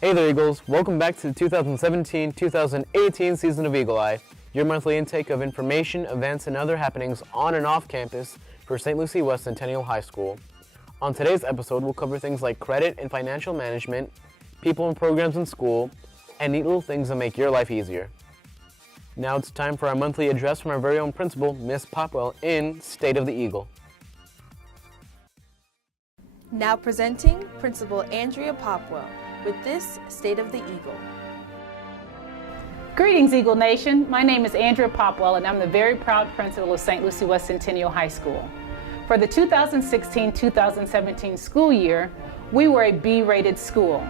Hey there, Eagles. Welcome back to the 2017-2018 season of Eagle Eye, your monthly intake of information, events, and other happenings on and off campus for St. Lucie West Centennial High School. On today's episode, we'll cover things like credit and financial management, people and programs in school, and neat little things that make your life easier. Now it's time for our monthly address from our very own principal, Miss Popwell, in State of the Eagle. Now presenting Principal Andrea Popwell with this State of the Eagle. Greetings, Eagle Nation. My name is Andrea Popwell, and I'm the very proud principal of St. Lucie West Centennial High School. For the 2016-2017 school year, we were a B-rated school.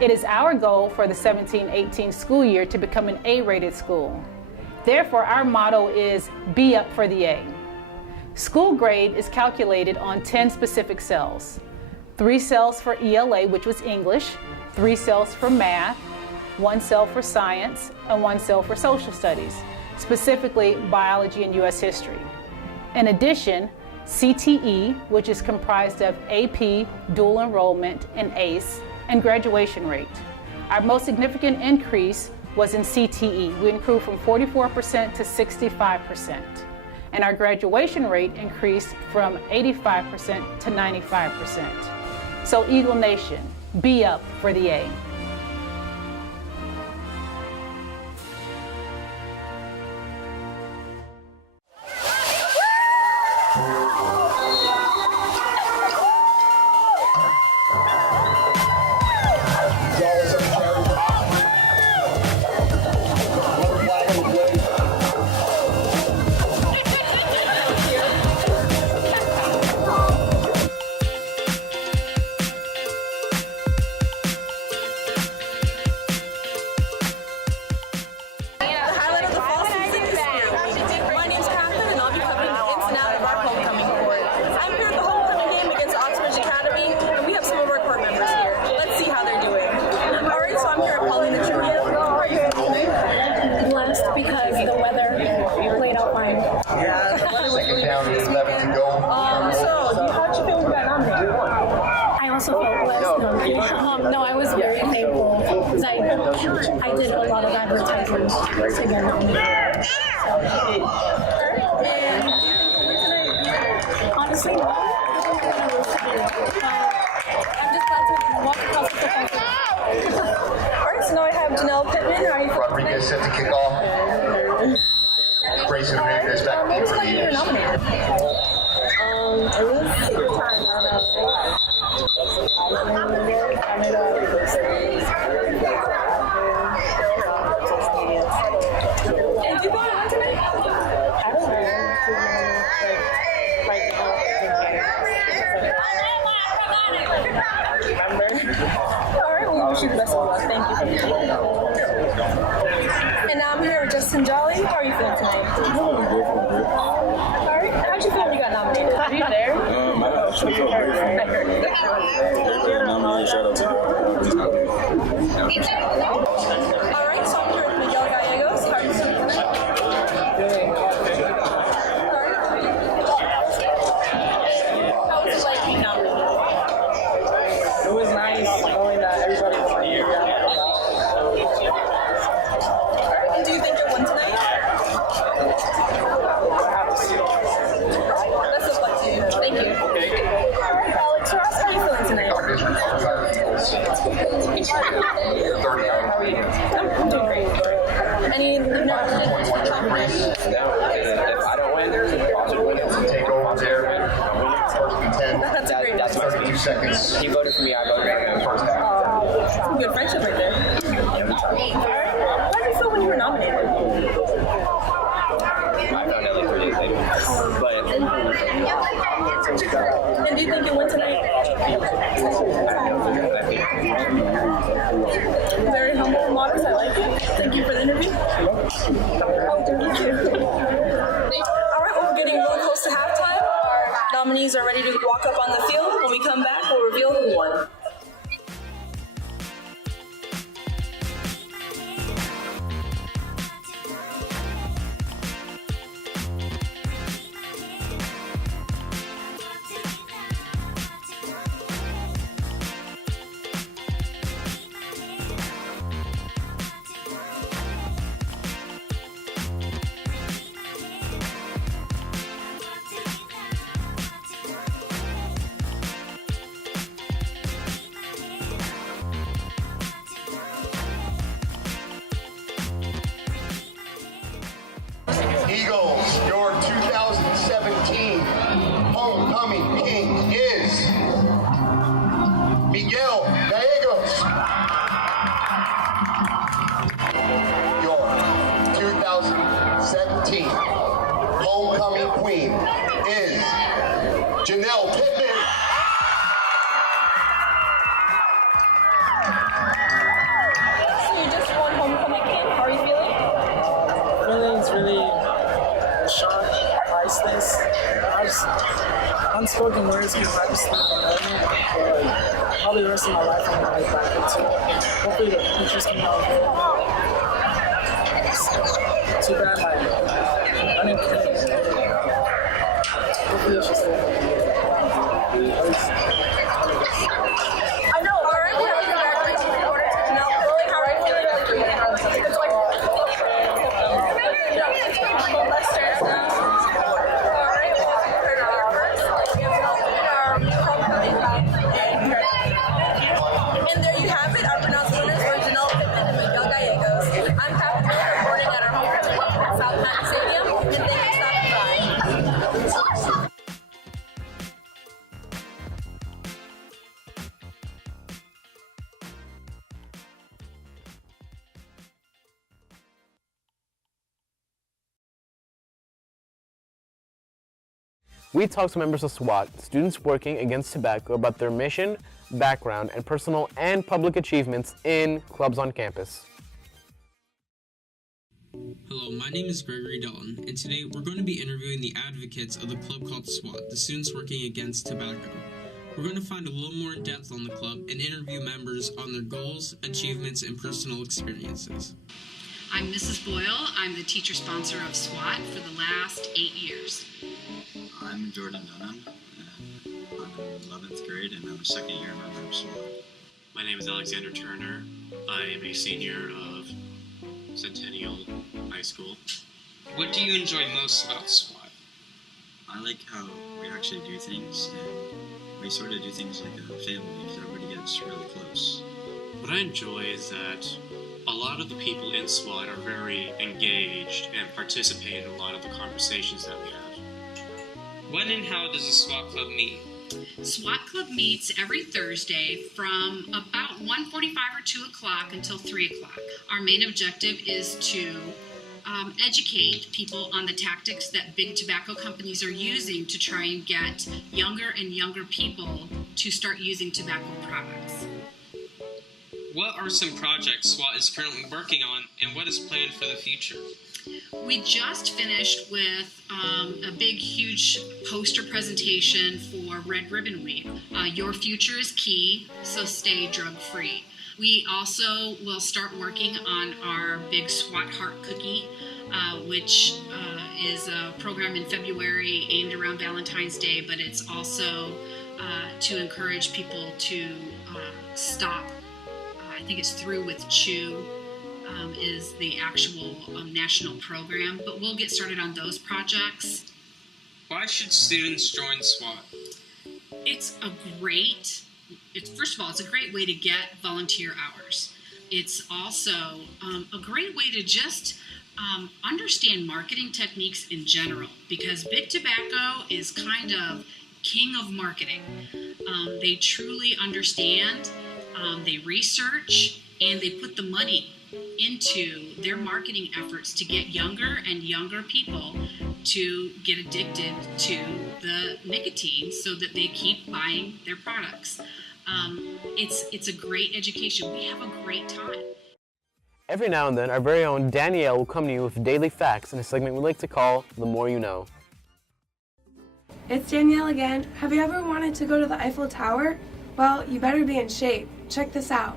It is our goal for the 17-18 school year to become an A-rated school. Therefore, our motto is B up for the A. School grade is calculated on 10 specific cells. 3 cells for ELA, which was English, 3 cells for math, 1 cell for science, and 1 cell for social studies, specifically biology and U.S. history. In addition, CTE, which is comprised of AP, dual enrollment, and ACE, and graduation rate. Our most significant increase was in CTE. We improved from 44% to 65%. And our graduation rate increased from 85% to 95%. So Eagle Nation, be up for the A. No, I was very thankful because I did a lot of advertisements to get nominated. Honestly, no. I'm just glad to walk across the country. Alright, so now I have Janelle Pittman. How are you? Rodriguez set to kick off. Grayson Hernandez back. What was like you were nominated? It was super time. And you going on tonight? I don't know. Alright, we wish you the best of luck. Thank you. And now I'm here with Justin Jolly. How are you feeling tonight? Alright, how'd you feel when you got nominated? Were you there? I actually felt great. I heard. Nominated, shout out to Alright, so I'm here with Miguel Gallegos. How are you feeling tonight? How was it like being nominated? It was nice knowing that everybody was here. And do you think you'll win tonight? Best of luck to you. Thank you. Alex Ross, how are you feeling tonight? I'm doing great. Any nominations? If I don't win, there's a possibility to take over there. First and 10. That's a great That's 32 seconds. He voted for me, I voted for him. First half. Some good friendship right there. How did you feel when you were nominated? I found out like 3 days later. But And do you think it went tonight? Very humble and modest. I like it. Thank you for the interview. Oh, thank you. All right, well, we're getting really close to halftime. Our nominees are ready to walk up on the field. When we come back, we'll reveal who won. Eagles, your 2017 homecoming king is Miguel Gallegos. Your 2017 homecoming queen is Janelle Pittman. So you just won homecoming king. How are you feeling? Feelings really shock, priceless. I just unspoken words because I just think I'm learning. But probably the rest of my life I'm gonna look back into. Hopefully the pictures come out good. Too bad my unemployment. Hopefully it's just I know. All right, we have to congratulate you in order to Janelle. How are you feeling? It's like and there you have it. Our pronounced winners were Janelle Pittman and Miguel Gallegos. I'm Captain reporting at our home game at South Centennial, and thank you for stopping by. We talked to members of SWAT, students working against tobacco, about their mission, background, and personal and public achievements in clubs on campus. Hello, my name is Gregory Dalton, and today we're going to be interviewing the advocates of the club called SWAT, the Students Working Against Tobacco. We're going to find a little more in depth on the club and interview members on their goals, achievements, and personal experiences. I'm Mrs. Boyle. I'm the teacher sponsor of SWAT for the last 8 years. I'm Jordan Dunham, and I'm in 11th grade, and I'm a second-year member of SWAT. My name is Alexander Turner. I am a senior of Centennial High School. What do you enjoy most about SWAT? I like how we actually do things, and we sort of do things like a family, because everybody gets really close. What I enjoy is that a lot of the people in SWAT are very engaged and participate in a lot of the conversations that we have. When and how does a SWAT club meet? SWAT Club meets every Thursday from about 1:45 or 2 o'clock until 3 o'clock. Our main objective is to educate people on the tactics that big tobacco companies are using to try and get younger and younger people to start using tobacco products. What are some projects SWAT is currently working on, and what is planned for the future? We just finished with a big, huge poster presentation for Red Ribbon Week. Your future is key, so stay drug-free. We also will start working on our big SWAT Heart Cookie, which is a program in February aimed around Valentine's Day, but it's also to encourage people to stop. I think it's Through with Chew. Is the actual national program, but we'll get started on those projects. Why should students join SWAT? First of all, it's a great way to get volunteer hours. It's also a great way to just understand marketing techniques in general, because big tobacco is kind of king of marketing. They truly understand, they research, and they put the money into their marketing efforts to get younger and younger people to get addicted to the nicotine so that they keep buying their products. It's a great education. We have a great time. Every now and then, our very own Danielle will come to you with daily facts in a segment we like to call The More You Know. It's Danielle again. Have you ever wanted to go to the Eiffel Tower? Well, you better be in shape. Check this out.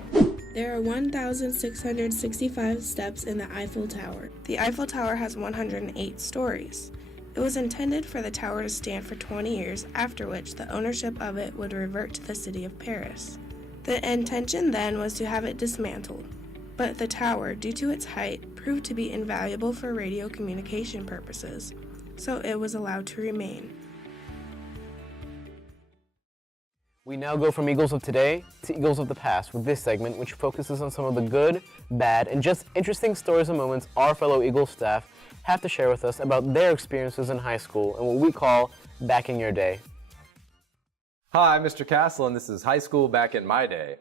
There are 1,665 steps in the Eiffel Tower. The Eiffel Tower has 108 stories. It was intended for the tower to stand for 20 years, after which the ownership of it would revert to the city of Paris. The intention then was to have it dismantled, but the tower, due to its height, proved to be invaluable for radio communication purposes, so it was allowed to remain. We now go from Eagles of today to Eagles of the past with this segment, which focuses on some of the good, bad, and just interesting stories and moments our fellow Eagles staff have to share with us about their experiences in high school and what we call back in your day. Hi, I'm Mr. Castle, and this is High School Back in My Day.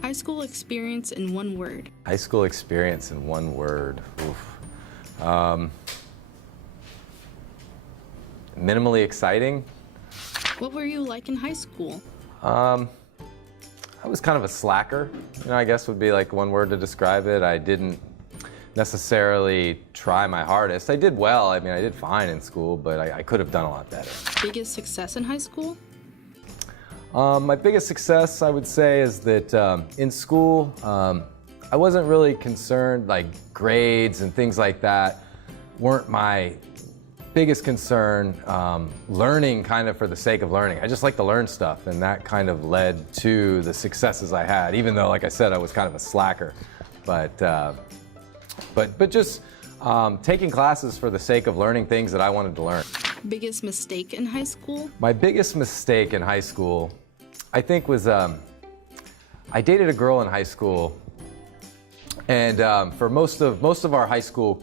High school experience in one word. High school experience in one word. Oof. Minimally exciting. What were you like in high school? I was kind of a slacker, I guess would be like one word to describe it. I didn't necessarily try my hardest. I did well, I did fine in school, but I could have done a lot better. Biggest success in high school? My biggest success, I would say, is that in school, I wasn't really concerned, like grades and things like that weren't my biggest concern. Learning kind of for the sake of learning. I just like to learn stuff, and that kind of led to the successes I had, even though, like I said, I was kind of a slacker. But just taking classes for the sake of learning things that I wanted to learn. Biggest mistake in high school? My biggest mistake in high school, I think, was I dated a girl in high school, and for most of our high school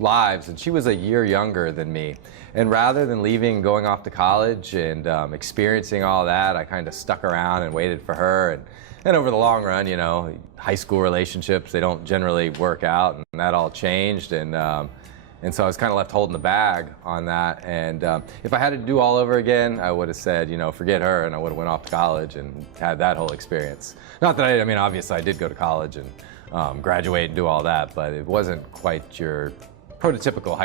lives, and she was a year younger than me. And rather than leaving, going off to college and experiencing all that, I kind of stuck around and waited for her. And over the long run, high school relationships, they don't generally work out, and that all changed. And so I was kind of left holding the bag on that. And if I had to do all over again, I would have said, forget her, and I would have went off to college and had that whole experience. Not that obviously I did go to college and graduate and do all that, but it wasn't quite your prototypical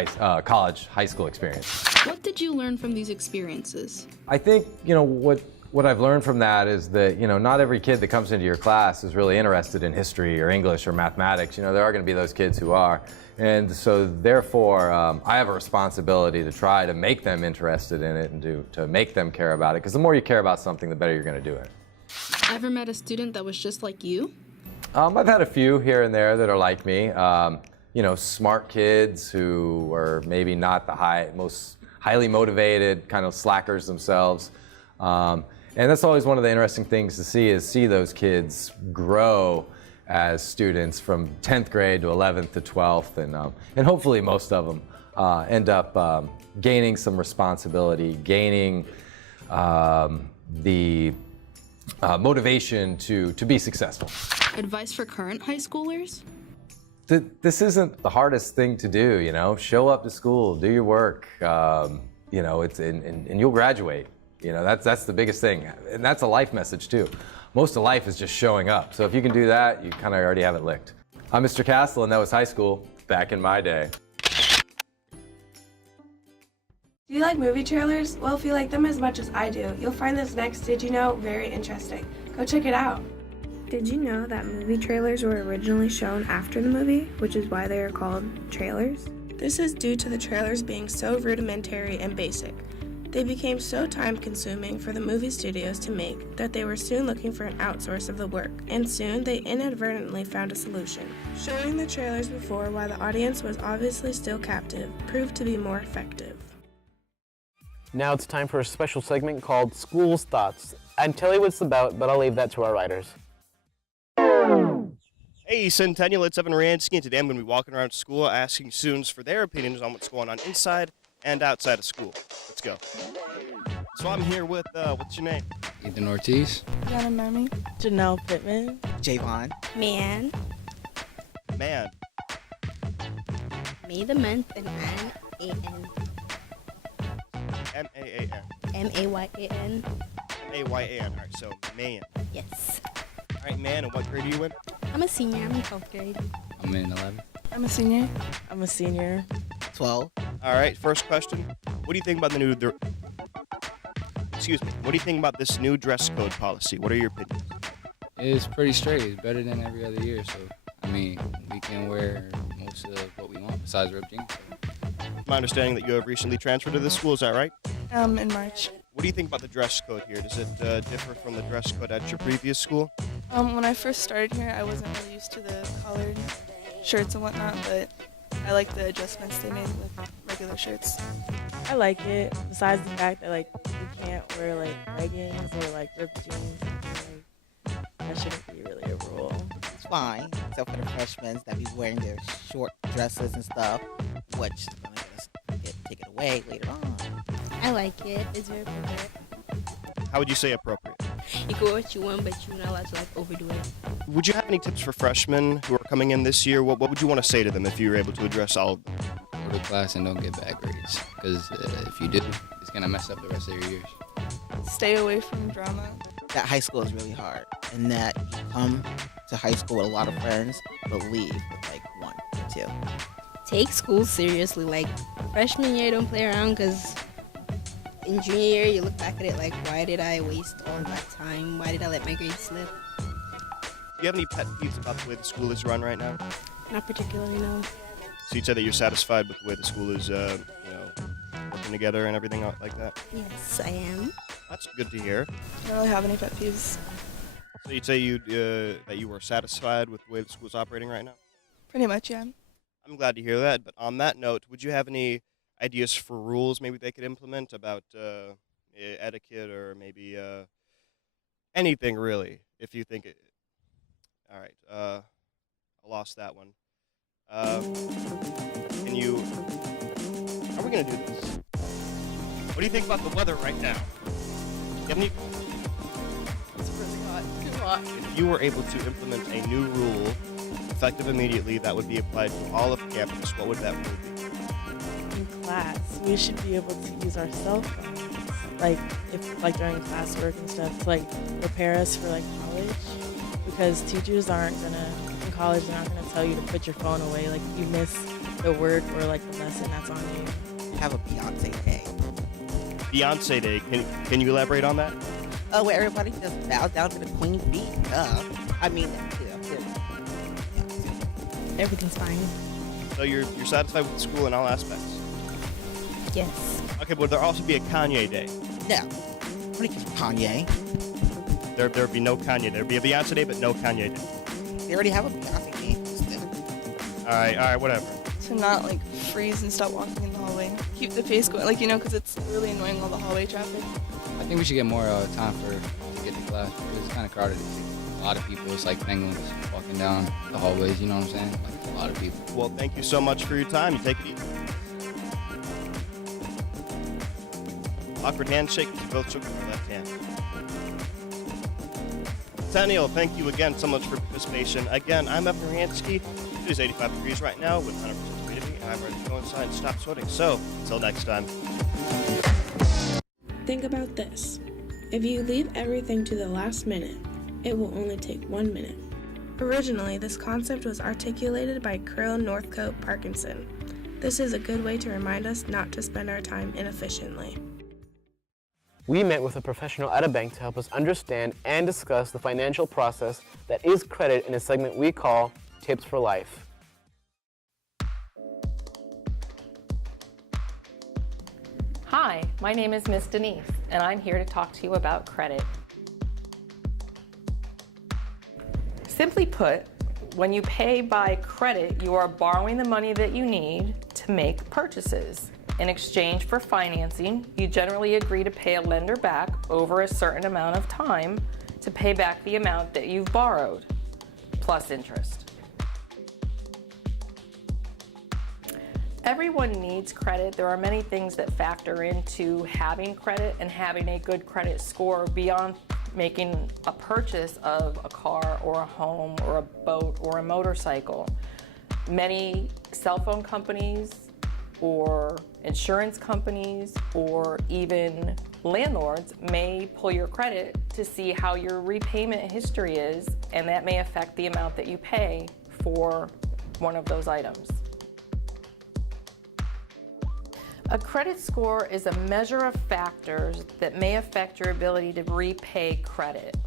college high school experience. What did you learn from these experiences? I think, what I've learned from that is that, not every kid that comes into your class is really interested in history or English or mathematics. There are going to be those kids who are. And so therefore, I have a responsibility to try to make them interested in it and to make them care about it. Because the more you care about something, the better you're going to do it. Ever met a student that was just like you? I've had a few here and there that are like me. Smart kids who are maybe not the most highly motivated, kind of slackers themselves. And that's always one of the interesting things to see those kids grow as students from 10th grade to 11th to 12th. And hopefully most of them end up gaining some responsibility, gaining the motivation to be successful. Advice for current high schoolers? This isn't the hardest thing to do, Show up to school, do your work, and you'll graduate. That's the biggest thing, and that's a life message too. Most of life is just showing up. So if you can do that, you kind of already have it licked. I'm Mr. Castle, and that was high school back in my day. Do you like movie trailers? Well, if you like them as much as I do, you'll find this next Did You Know very interesting. Go check it out. Did you know that movie trailers were originally shown after the movie, which is why they are called trailers? This is due to the trailers being so rudimentary and basic. They became so time-consuming for the movie studios to make that they were soon looking for an outsource of the work, and soon they inadvertently found a solution. Showing the trailers before while the audience was obviously still captive proved to be more effective. Now it's time for a special segment called School's Thoughts. I'd tell you what it's about, but I'll leave that to our writers. Hey Centennial, it's Evan Ransky, and today I'm going to be walking around school asking students for their opinions on what's going on inside and outside of school. Let's go. So I'm here with, what's your name? Ethan Ortiz. Yana Mami. Janelle Pittman. Javon. Man. Man. May the month and man, A-N. M-A-A-N. M-A-Y-A-N. M-A-Y-A-N. All right, so man. Yes. All right, man, and what grade are you in? I'm a senior. I'm in 12th grade. I'm in 11. I'm a senior. I'm a senior. 12. All right, first question. What do you think about the new... Excuse me. What do you think about this new dress code policy? What are your opinions? It's pretty straight. It's better than every other year. So, I mean, we can wear most of what we want besides ripped jeans. My understanding that you have recently transferred to this school, is that right? In March. What do you think about the dress code here? Does it differ from the dress code at your previous school? When I first started here, I wasn't really used to the collared shirts and whatnot, but I like the adjustments they made with regular shirts. I like it, besides the fact that, like, we can't wear, like, leggings or, like, ripped jeans. Like, that shouldn't be really a rule. It's fine, except for the freshmen that be wearing their short dresses and stuff, which is going to get taken away later on. I like it. It's very appropriate. How would you say appropriate? You can wear what you want, but you're not allowed to, like, overdo it. Would you have any tips for freshmen who are coming in this year? What would you want to say to them if you were able to address all of them? Go to class and don't get bad grades. Because if you do, it's going to mess up the rest of your years. Stay away from drama. That high school is really hard, and that you come to high school with a lot of friends, but leave with like one or two. Take school seriously. Like, freshman year, don't play around, because in junior year, you look back at it like, why did I waste all that time? Why did I let my grades slip? Do you have any pet peeves about the way the school is run right now? Not particularly, no. So you'd say that you're satisfied with the way the school is, working together and everything like that? Yes, I am. That's good to hear. I don't really have any pet peeves. So you'd say that you were satisfied with the way the school's operating right now? Pretty much, yeah. I'm glad to hear that. But on that note, would you have any ideas for rules maybe they could implement about etiquette or maybe anything really, if you think it... All right, I lost that one. Can you... How are we going to do this? What do you think about the weather right now? Do you have any... It's really hot. Too hot. If you were able to implement a new rule effective immediately that would be applied to all of campus, what would that rule be? In class, we should be able to use our cell phones, like during classwork and stuff, to like prepare us for like college. Because teachers aren't gonna in college. They're not gonna tell you to put your phone away. Like if you miss the work or like the lesson, that's on you. Have a Beyonce day. Beyonce Day. Can you elaborate on that? Oh, where everybody just bows down to the queen bee. I mean, Everything's fine. So you're satisfied with the school in all aspects? Yes. Okay, but there also be a Kanye Day. No. What do you Kanye? There'd be no Kanye. There'd be a Beyonce Day, but no Kanye Day. They already have a Beyonce Day. All right, whatever. To not, like, freeze and stop walking in the hallway. Keep the pace going, like, because it's really annoying, all the hallway traffic. I think we should get more time to get to class because it's kind of crowded. A lot of people, it's like penguins walking down the hallways, you know what I'm saying? Like a lot of people. Well, thank you so much for your time. You take it easy. Awkward handshake, you both shook with your left hand. Centennial, thank you again so much for participation. Again, I'm Evan Ransky. It is 85 degrees right now with 100% humidity, and I'm ready to go inside and stop sweating. So, until next time. Think about this. If you leave everything to the last minute, it will only take 1 minute. Originally, this concept was articulated by Krill Northcote Parkinson. This is a good way to remind us not to spend our time inefficiently. We met with a professional at a bank to help us understand and discuss the financial process that is credit in a segment we call Tips for Life. Hi, my name is Miss Denise, and I'm here to talk to you about credit. Simply put, when you pay by credit, you are borrowing the money that you need to make purchases. In exchange for financing, you generally agree to pay a lender back over a certain amount of time to pay back the amount that you've borrowed, plus interest. Everyone needs credit. There are many things that factor into having credit and having a good credit score beyond making a purchase of a car or a home or a boat or a motorcycle. Many cell phone companies or insurance companies or even landlords may pull your credit to see how your repayment history is, and that may affect the amount that you pay for one of those items. A credit score is a measure of factors that may affect your ability to repay credit.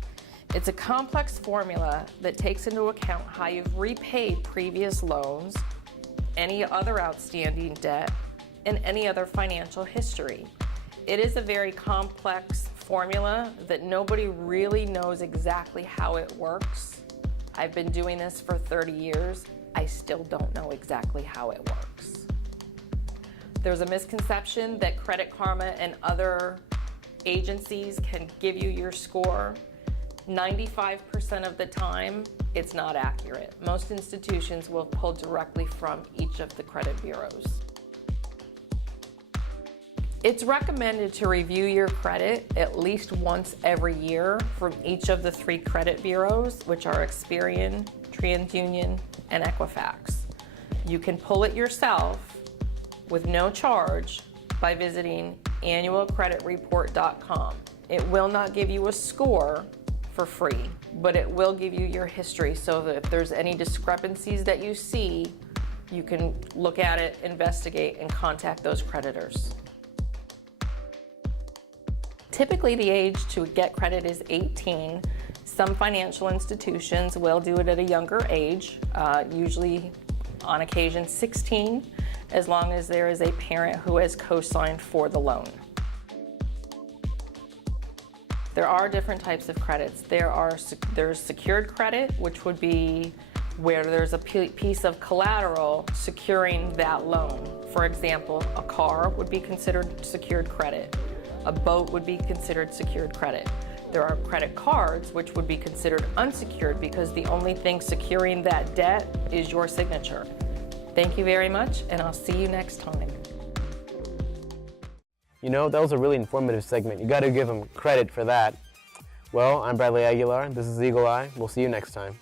It's a complex formula that takes into account how you've repaid previous loans, any other outstanding debt, and any other financial history. It is a very complex formula that nobody really knows exactly how it works. I've been doing this for 30 years. I still don't know exactly how it works. There's a misconception that Credit Karma and other agencies can give you your score. 95% of the time, it's not accurate. Most institutions will pull directly from each of the credit bureaus. It's recommended to review your credit at least once every year from each of the 3 credit bureaus, which are Experian, TransUnion, and Equifax. You can pull it yourself with no charge by visiting annualcreditreport.com. It will not give you a score for free, but it will give you your history so that if there's any discrepancies that you see, you can look at it, investigate, and contact those creditors. Typically, the age to get credit is 18. Some financial institutions will do it at a younger age, usually on occasion 16, as long as there is a parent who has co-signed for the loan. There are different types of credits. There's secured credit, which would be where there's a piece of collateral securing that loan. For example, a car would be considered secured credit. A boat would be considered secured credit. There are credit cards, which would be considered unsecured because the only thing securing that debt is your signature. Thank you very much, and I'll see you next time. You know, that was a really informative segment. You got to give them credit for that. Well, I'm Bradley Aguilar. This is Eagle Eye. We'll see you next time.